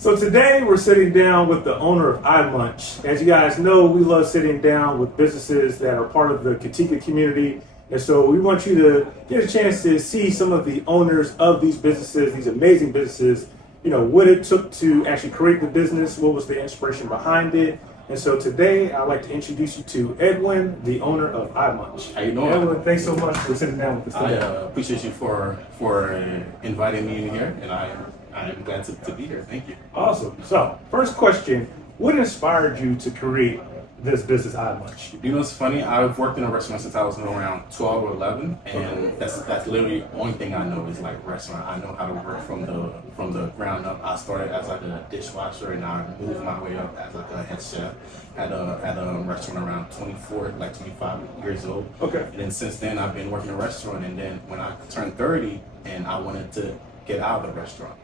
So today we're sitting down with the owner of iMunch. As you guys know, we love sitting down with businesses that are part of the Katika community. And so we want you to get a chance to see some of the owners of these businesses, these amazing businesses, what it took to actually create the business, what was the inspiration behind it. And so today I'd like to introduce you to Edwin, the owner of iMunch. How you doing? Edwin, thanks so much for sitting down with us I today. appreciate you for inviting me in here, and I'm glad to be here. Thank you. Awesome. So first question, what inspired you to create this business iMunch? You know, it's funny. I've worked in a restaurant since I was around 12 or 11, and that's literally the only thing I know is like restaurant. I know how to work from the ground up. I started as like a dishwasher, and I moved my way up as like a head chef at a restaurant around 24, like 25 years old. Okay. And then since then, I've been working in a restaurant. And then when I turned 30, and I wanted to get out of the restaurant,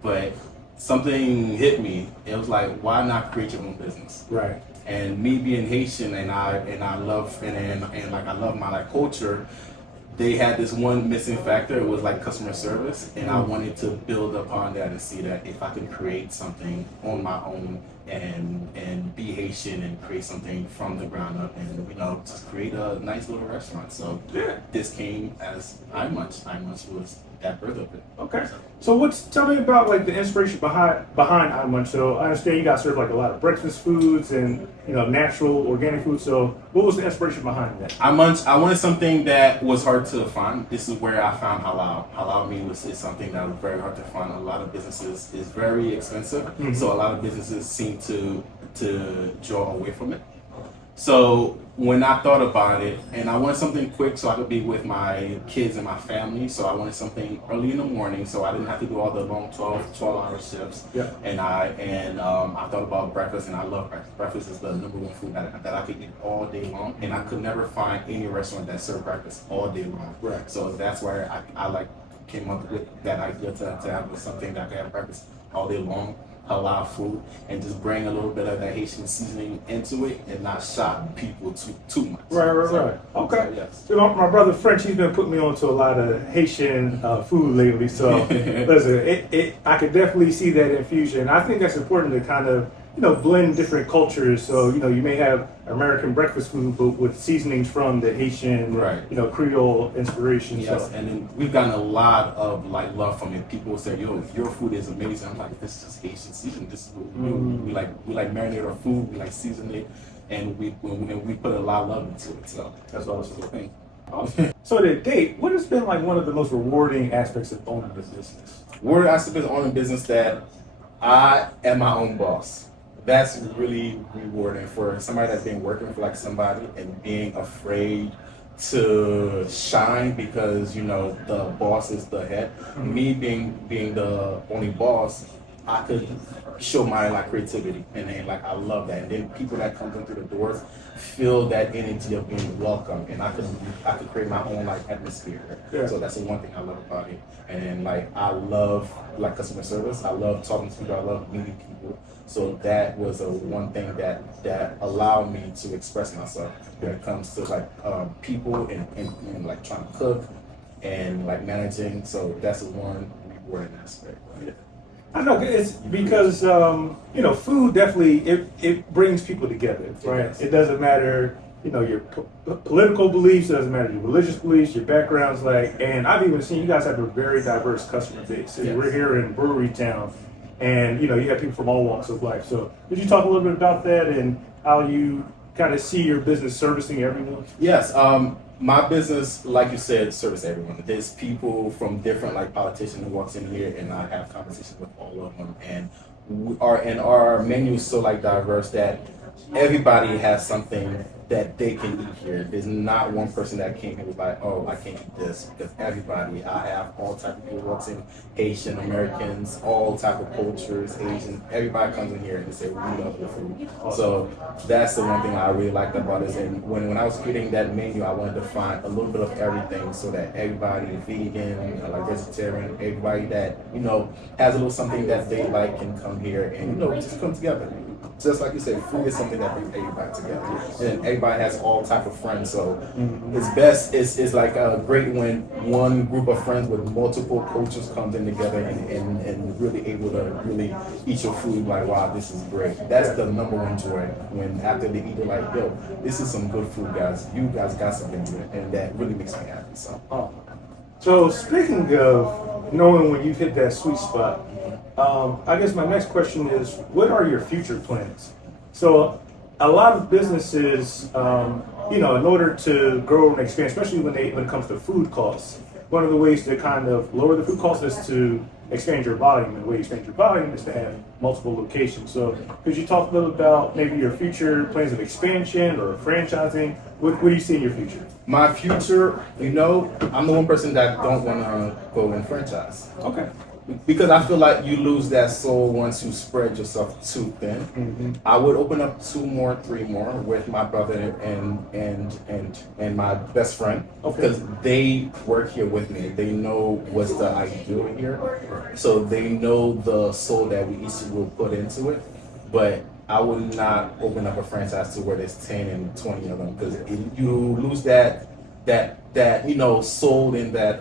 but something hit me. It was like, why not create your own business? Right. And me being Haitian, and I love I love my like culture. They had this one missing factor. It was like customer service, and I wanted to build upon that and see that if I could create something on my own and be Haitian and create something from the ground up, and just create a nice little restaurant. So Yeah. this came as iMunch. iMunch was that birth of it. Okay. So tell me about like the inspiration behind iMunch. So I understand you guys serve like a lot of breakfast foods and natural organic food. So what was the inspiration behind that? I wanted something that was hard to find. This is where I found halal. Halal meat is something that was very hard to find. A lot of businesses is very expensive, so a lot of businesses seem to draw away from it. So when I thought about it, and I wanted something quick so I could be with my kids and my family, so I wanted something early in the morning so I didn't have to do all the long 12-hour shifts. Yeah. And I thought about breakfast, and I love breakfast. Breakfast is the number one food that I could eat all day long, and I could never find any restaurant that served breakfast all day long. Right. So that's where I came up with that idea to have something that could have breakfast all day long, halal food, and just bring a little bit of that Haitian seasoning into it and not shock people too much. Right. Okay. So, yes. So my brother French, he's been putting me on to a lot of Haitian food lately. So listen, I could definitely see that infusion. I think that's important to kind of blend different cultures. So you may have American breakfast food, but with seasonings from the Haitian, Right. Creole inspiration. Yes, So. and then we've gotten a lot of like love from it. People will say, "Yo, your food is amazing." I'm like, "This is just Haitian seasoning. This is what we do. We like marinate our food. We like season it, and we put a lot of love into it." So That's awesome. the thing. Awesome. So to date, what has been like one of the most rewarding aspects of owning this business? Word I suppose on a business that I am my own boss. That's really rewarding for somebody that's been working for like somebody and being afraid to shine because the boss is the head. Me being the only boss, I could show my like creativity, and then like I love that. And then people that come in through the doors feel that energy of being welcome, and I could create my own like atmosphere. Yeah. So that's the one thing I love about it. And then like I love like customer service. I love talking to people. I love meeting people. So that was one thing that allowed me to express myself when it comes to like people and like trying to cook and like managing. So that's the one rewarding aspect. Yeah. I know it's because food definitely it brings people together, right? Yes. It doesn't matter your political beliefs, it doesn't matter your religious beliefs, your backgrounds, and I've even seen you guys have a very diverse customer base. Yes. We're here in Brewerytown, and you have people from all walks of life. So could you talk a little bit about that and how you kind of see your business servicing everyone? Yes. My business, like you said, service everyone. There's people from different like politicians who walks in here, and I have conversations with all of them. And our menu is so like diverse that everybody has something that they can eat here. There's not one person that came here was like, "Oh, I can't eat this," because everybody. I have all type of people walks in, Haitian Americans, all type of cultures, Asian. Everybody comes in here and they say, "We love the food." So that's the one thing I really liked about it. And when I was creating that menu, I wanted to find a little bit of everything so that everybody, vegan, like vegetarian, everybody that has a little something that they like can come here and just come together. just like you said, food is something that brings everybody together, and everybody has all type of friends. So it's best. It's like great when one group of friends with multiple cultures comes in together and really able to really eat your food. Like, wow, this is great. That's the number one joy. When after they eat, they're like, yo, this is some good food, guys. You guys got something to it, and that really makes me happy. So speaking of knowing when you've hit that sweet spot, I guess my next question is, what are your future plans? So a lot of businesses, in order to grow and expand, especially when it comes to food costs, one of the ways to kind of lower the food costs is to expand your volume. And the way you expand your volume is to have multiple locations. So could you talk a little about maybe your future plans of expansion or franchising? What do you see in your future? My future, I'm the one person that don't want to go and franchise. Okay. Because I feel like you lose that soul once you spread yourself too thin. I would open up 2 more, 3 more with my brother and my best friend, because they work here with me. They know what's the ideal here, so they know the soul that we each will put into it. But I would not open up a franchise to where there's 10 and 20 of them, because you lose that soul in that.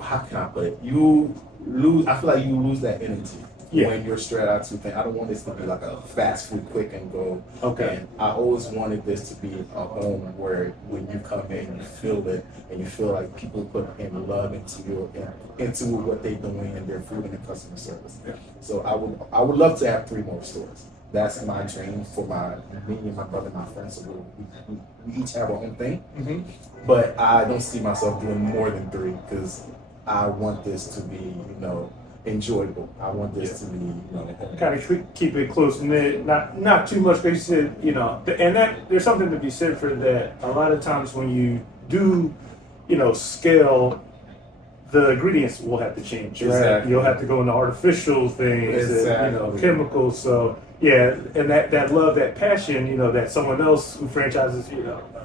How can I put it? I feel like you lose that energy when you're straight out too thin. I don't want this to be like a fast food, quick and go. Okay. And I always wanted this to be a home where when you come in, you feel it, and you feel like people put in love into what they're doing and their food and their customer service. Yeah. So I would love to have 3 more stores. That's my dream for me and my brother and my friends. So we each have our own thing. But I don't see myself doing more than 3, because I want this to be, enjoyable. I want this to be, kind of keep it close knit, not too much. But you said, and that there's something to be said for that. A lot of times when you do, scale, the ingredients will have to change. Right? Exactly. You'll have to go into artificial things, and, chemicals. So yeah, and that love, that passion, that someone else who franchises,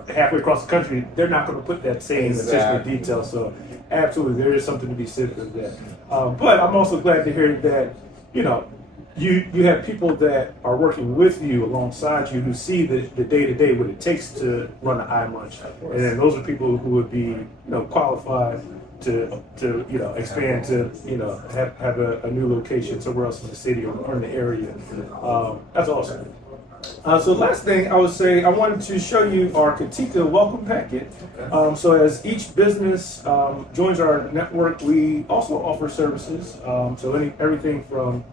halfway across the country, they're not going to put that same attention to detail. So absolutely, there is something to be said for that. But I'm also glad to hear that, you have people that are working with you alongside you who see the day-to-day what it takes to run an iMunch, and then those are people who would be qualified to expand to have a new location somewhere else in the city or in the area. That's awesome. So last thing I would say, I wanted to show you our Katika welcome packet. So as each business joins our network, we also offer services. So everything from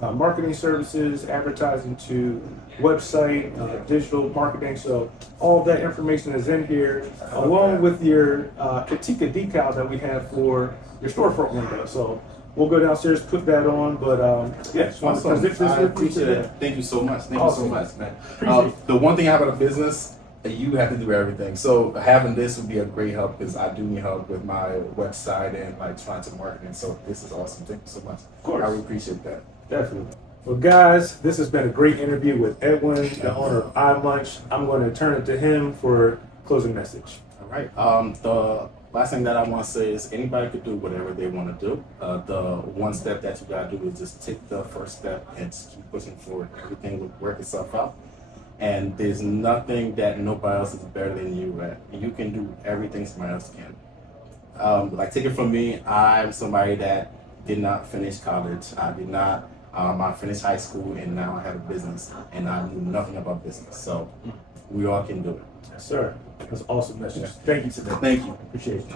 marketing services, advertising to website, digital marketing. So all of that information is in here, along with your Katika decal that we have for your storefront window. So we'll go downstairs, put that on, but Awesome. I appreciate it. Thank you so much. Thank you so much, man. The one thing I have about a business, you have to do everything. So having this would be a great help, because I do need help with my website and trying to market it. So this is awesome. Thank you so much. Of course. I really appreciate that. Definitely. Well, guys, this has been a great interview with Edwin, the owner of iMunch. I'm going to turn it to him for closing message. All right. The last thing that I want to say is anybody could do whatever they want to do. The one step that you got to do is just take the first step and just keep pushing forward. Everything will work itself out. And there's nothing that nobody else is better than you at. You can do everything somebody else can. Take it from me, I'm somebody that did not finish college. I did not. I finished high school, and now I have a business, and I knew nothing about business. So we all can do it. Yes, sir. That's an awesome message. Thank you today. Thank you. Appreciate it.